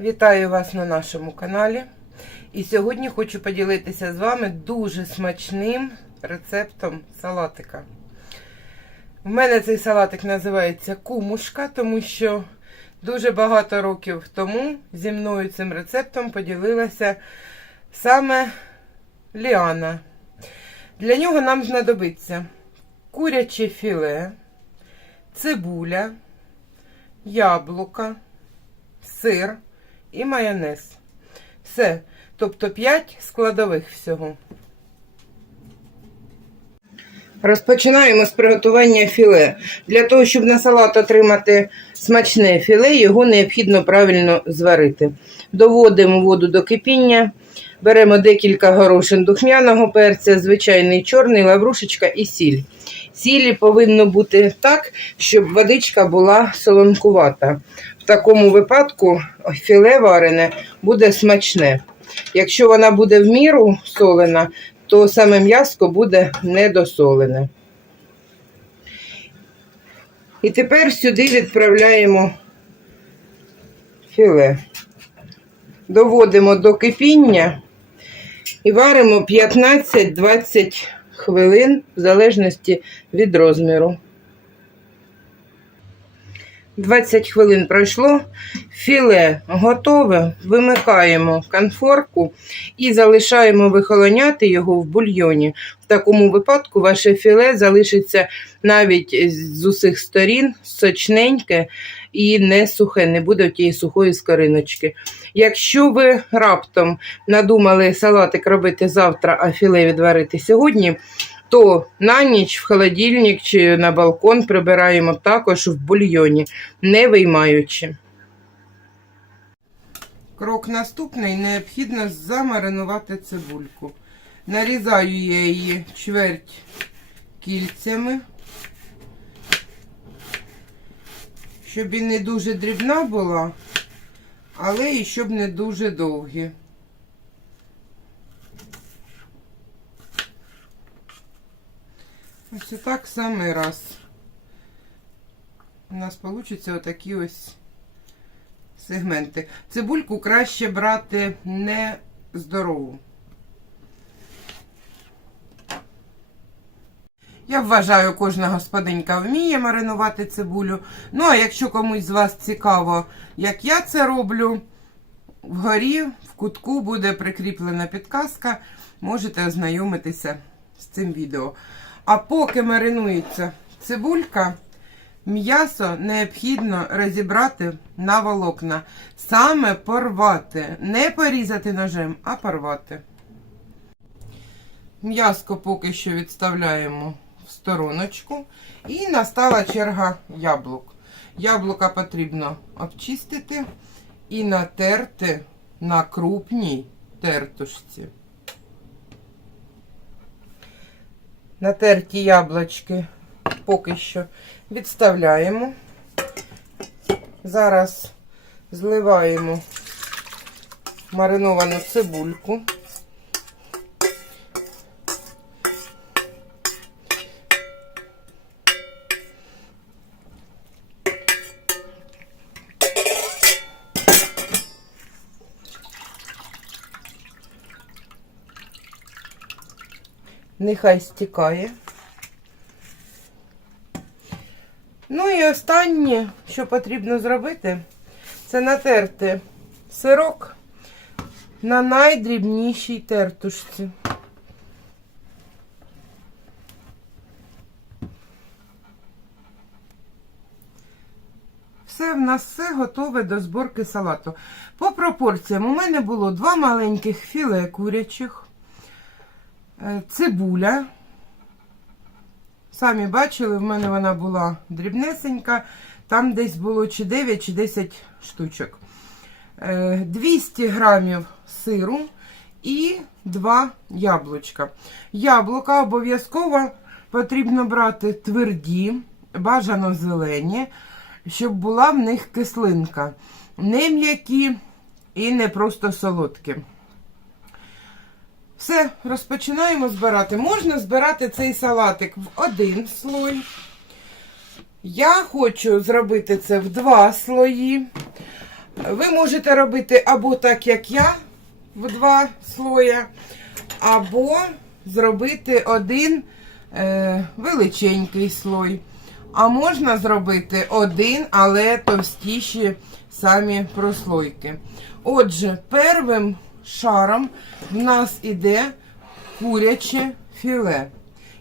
Вітаю вас на нашому каналі. І сьогодні хочу поділитися з вами дуже смачним рецептом салатика. В мене цей салатик називається кумушка, тому що дуже багато років тому зі мною цим рецептом поділилася саме Ліана. Для нього нам знадобиться куряче філе, цибуля, яблука, сир і майонез. Все. Тобто 5 складових всього. Розпочинаємо з приготування філе. Для того, щоб на салат отримати смачне філе, його необхідно правильно зварити. Доводимо воду до кипіння, беремо декілька горошин духмяного перця, звичайний чорний, лаврушечка і сіль. Сілі повинно бути так, щоб водичка була солонкувата. Такому випадку філе варене буде смачне. Якщо вона буде в міру солена, то саме м'яско буде недосолене. І тепер сюди відправляємо філе. Доводимо до кипіння і варимо 15-20 хвилин в залежності від розміру. 20 хвилин пройшло, філе готове, вимикаємо конфорку і залишаємо вихолоняти його в бульйоні. В такому випадку ваше філе залишиться навіть з усіх сторін сочненьке і не сухе, не буде тієї сухої скориночки. Якщо ви раптом надумали салатик робити завтра, а філе відварити сьогодні, то на ніч в холодильник чи на балкон прибираємо також в бульйоні, не виймаючи. Крок наступний необхідно замаринувати цибульку. Нарізаю я її чверть кільцями, щоб і не дуже дрібна була, але і щоб не дуже довгі. Ось так самий раз. У нас получаться отакі ось сегменти. Цибульку краще брати не здорову. Я вважаю, кожна господинька вміє маринувати цибулю. Ну, а якщо комусь з вас цікаво, як я це роблю, вгорі в кутку буде прикріплена підказка. Можете ознайомитися з цим відео. А поки маринується цибулька, м'ясо необхідно розібрати на волокна. Саме порвати. Не порізати ножем, а порвати. М'яско поки що відставляємо в стороночку. І настала черга яблук. Яблука потрібно обчистити і натерти на крупній тертушці. Натерті яблучки поки що відставляємо. Зараз зливаємо мариновану цибульку. Нехай стікає. Ну і останнє, що потрібно зробити, це натерти сирок на найдрібнішій тертушці. Все, в нас все готове до зборки салату. По пропорціям у мене було два маленьких філе курячих, цибуля. Самі бачили, в мене вона була дрібнесенька. Там десь було чи 9, чи 10 штучок. Е, 200 грамів сиру і 2 яблучка. Яблука обов'язково потрібно брати тверді, бажано зелені, щоб була в них кислинка. Не м'які і не просто солодкі. Все, розпочинаємо збирати. Можна збирати цей салатик в один слой. Я хочу зробити це в два слої. Ви можете робити або так, як я, в два слоя, або зробити один е, величенький слой. А можна зробити один, але товстіші самі прослойки. Отже, первим шаром в нас іде куряче філе.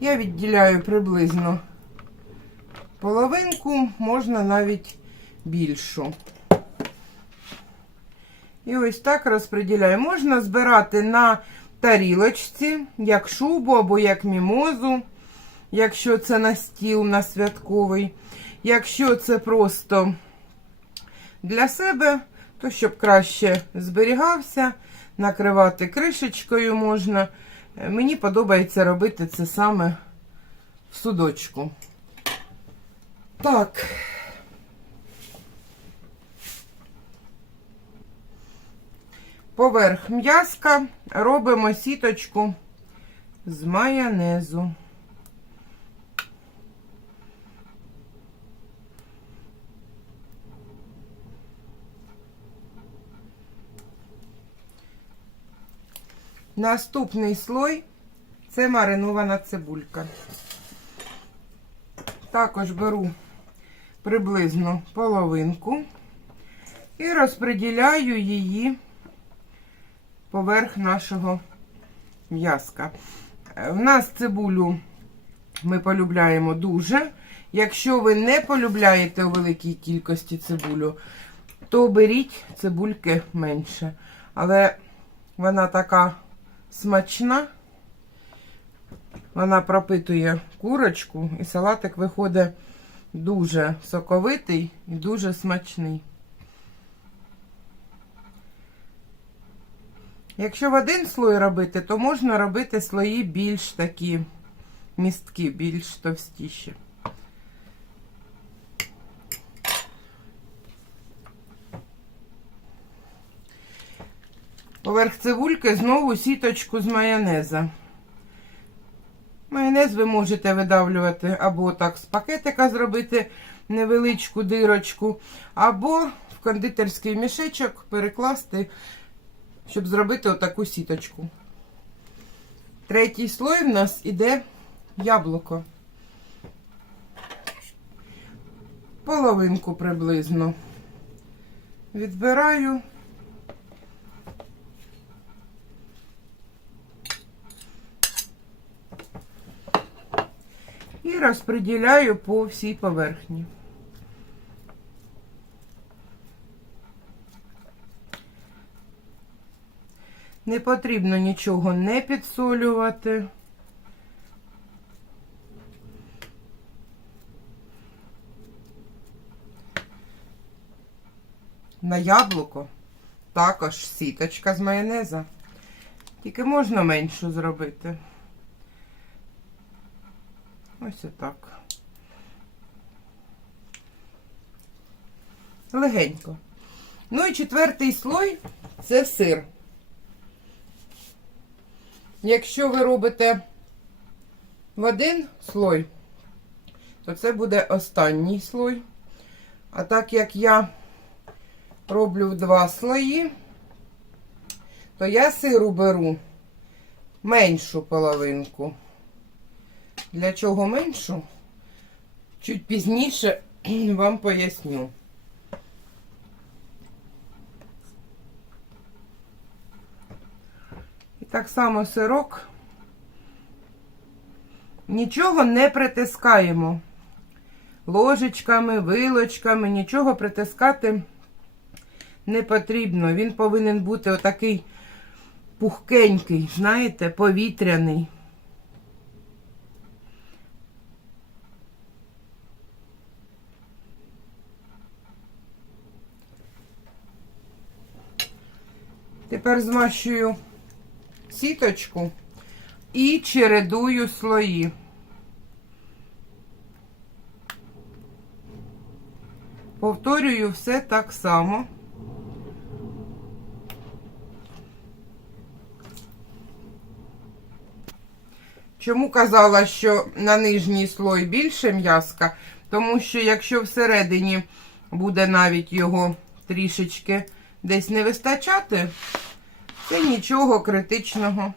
Я відділяю приблизно половинку, можна навіть більшу. І ось так розподіляю. Можна збирати на тарілочці, як шубу або як мімозу, якщо це на стіл на святковий. Якщо це просто для себе, то щоб краще зберігався, накривати кришечкою можна. Е, Мені подобається робити це саме в судочку. Так. Поверх м'язка робимо сіточку з майонезу. Наступний слой це маринована цибулька. Також беру приблизно половинку і розподіляю її поверх нашого м'язка. В нас цибулю ми полюбляємо дуже. Якщо ви не полюбляєте у великій кількості цибулю, то беріть цибульки менше. Але вона така смачна, вона пропитує курочку, і салатик виходить дуже соковитий і дуже смачний. Якщо в один слой робити, то можна робити слої більш такі містки, більш товстіші. Поверх цибульки знову сіточку з майонеза. Майонез ви можете видавлювати або так з пакетика зробити невеличку дирочку, або в кондитерський мішечок перекласти щоб зробити отаку сіточку. Третій слой в нас іде яблуко. Половинку приблизно відбираю. Розподіляю по всій поверхні. Не потрібно нічого не підсолювати. На яблуко також сіточка з майонеза. Тільки можна меншу зробити. Ось отак. Легенько. Ну і четвертий слой це сир. Якщо ви робите в один слой, то це буде останній слой. А так як я роблю в два слої, то я сиру беру меншу половинку. Для чого меншу? Чуть пізніше вам поясню. І так само сирок. Нічого не притискаємо. Ложечками, вилочками, нічого притискати не потрібно. Він повинен бути отакий пухкенький, знаєте, повітряний. Тепер змащую сіточку і чередую слої. Повторюю все так само. Чому казала, що на нижній слой більше м'язка? Тому що якщо всередині буде навіть його трішечки десь не вистачати, це нічого критичного.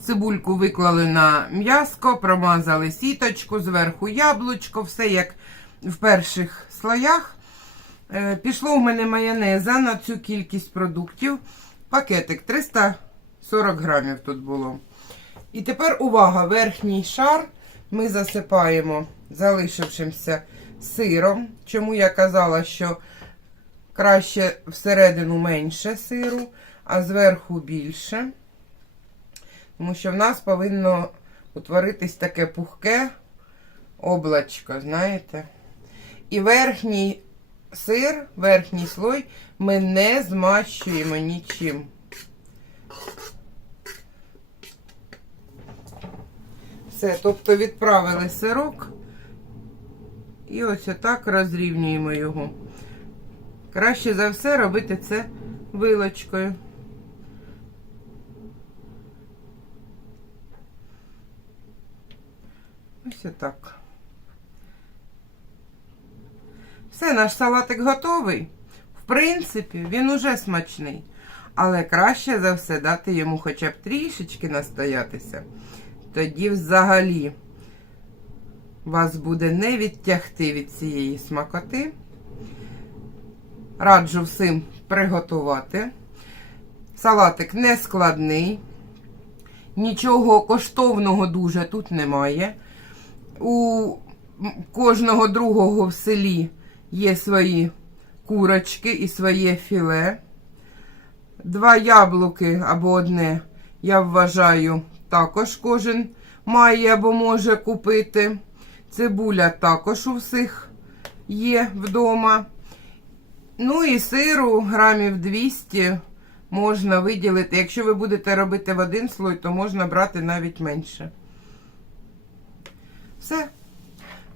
Цибульку виклали на м'яско, промазали сіточку, зверху яблучко, все як в перших слоях. Е, Пішло у мене майонеза на цю кількість продуктів. Пакетик 340 грамів тут було. І тепер увага, верхній шар ми засипаємо залишившимся сиром. Чому я казала, що краще всередину менше сиру, а зверху більше. Тому що в нас повинно утворитись таке пухке облачко, знаєте. І верхній сир, верхній слой ми не змащуємо нічим. Все, тобто відправили сирок і ось отак розрівнюємо його. Краще за все робити це вилочкою. Ось отак. Все, наш салатик готовий. В принципі, він уже смачний. Але краще за все дати йому хоча б трішечки настоятися. Тоді взагалі вас буде не відтягти від цієї смакоти. Раджу всім приготувати. Салатик не складний. Нічого коштовного дуже тут немає. У кожного другого в селі є свої курочки і своє філе. Два яблуки або одне, я вважаю, також кожен має або може купити. Цибуля також у всіх є вдома. Ну і сиру грамів 200 можна виділити. Якщо ви будете робити в один слой, то можна брати навіть менше. Все.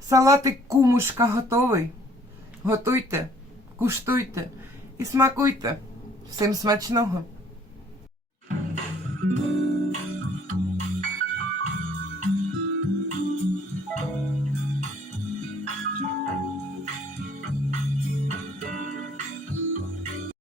Салатик кумушка готовий. Готуйте, куштуйте і смакуйте. Всім смачного!